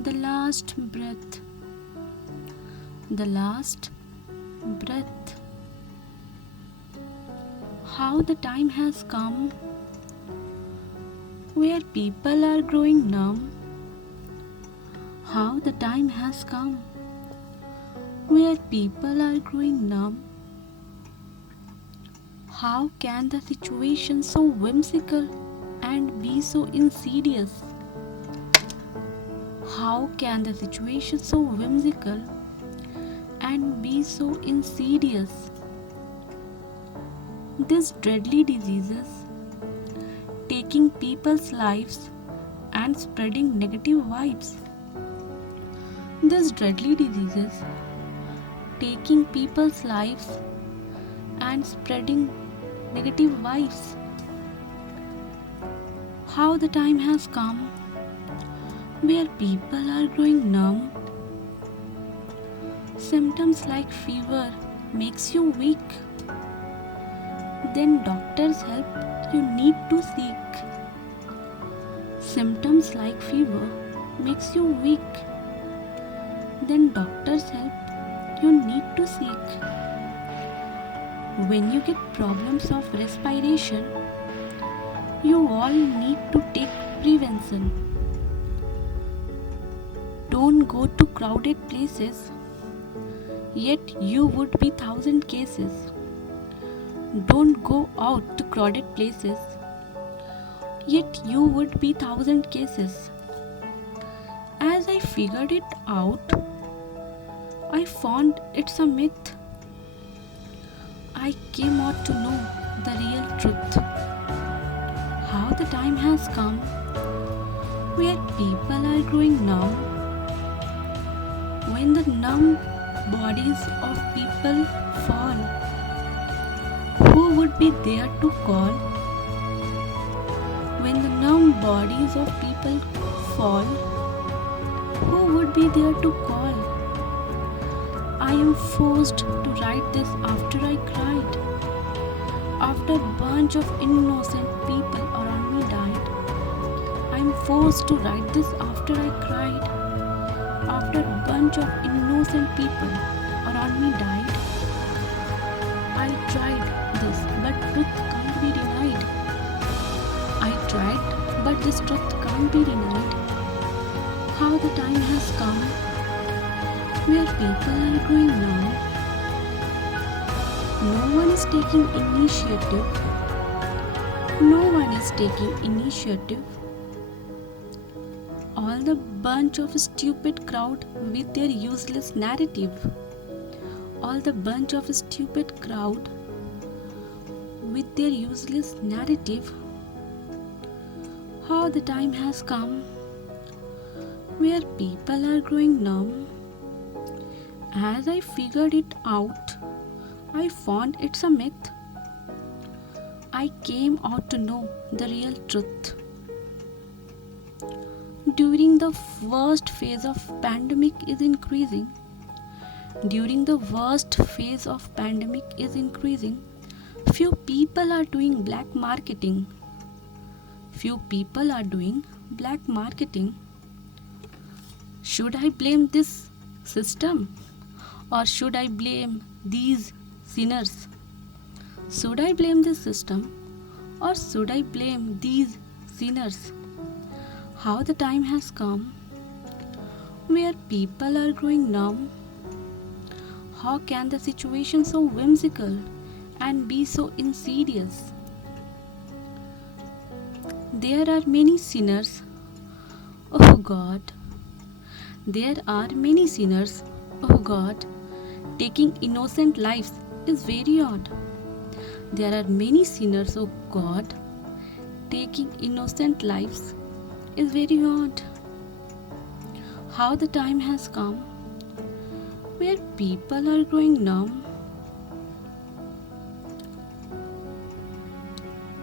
The last breath. The last breath. How the time has come where people are growing numb. How the time has come where people are growing numb. How can the situation so whimsical and be so insidious? How can the situation so whimsical and be so insidious? These deadly diseases taking people's lives and spreading negative vibes. These deadly diseases taking people's lives and spreading negative vibes. How the time has come where people are growing numb. Symptoms like fever makes you weak. Then doctor's help you need to seek. Symptoms like fever makes you weak. Then doctor's help you need to seek. When you get problems of respiration, you all need to take prevention. Don't go to crowded places, yet you would be 1,000 cases. Don't go out to crowded places, yet you would be 1,000 cases. As I figured it out, I found it's a myth. I came out to know the real truth. How the time has come where people are growing numb. When the numb bodies of people fall, who would be there to call? When the numb bodies of people fall, who would be there to call? I am forced to write this after I cried. After a bunch of innocent people around me died. I am forced to write this after I cried. After a bunch of innocent people around me died. I tried this, but truth can't be denied. I tried, but this truth can't be denied. How the time has come where people are growing numb. No one is taking initiative. No one is taking initiative. All the bunch of stupid crowd with their useless narrative. All the bunch of stupid crowd with their useless narrative. How the time has come where people are growing numb. As I figured it out, I found it's a myth. I came out to know the real truth. During the worst phase of pandemic is increasing. During the worst phase of pandemic is increasing. Few people are doing black marketing. Few people are doing black marketing. Should I blame this system? Or should I blame these sinners? Should I blame this system? Or should I blame these sinners? How the time has come where people are growing numb. How can the situation so whimsical and be so insidious? There are many sinners. Oh God. There are many sinners. Oh God. Taking innocent lives is very odd. There are many sinners, oh God. Taking innocent lives is very odd. How the time has come where people are growing numb.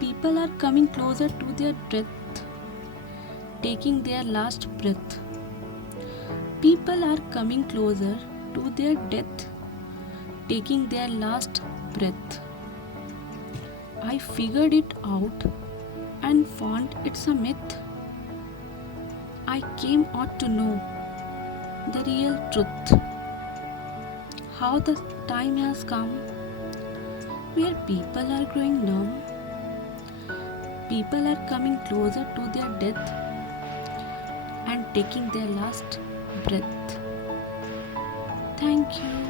People are coming closer to their death, taking their last breath. People are coming closer to their death, taking their last breath. I figured it out and found it's a myth. I came out to know the real truth. How the time has come where people are growing numb, people are coming closer to their death and taking their last breath. Thank you.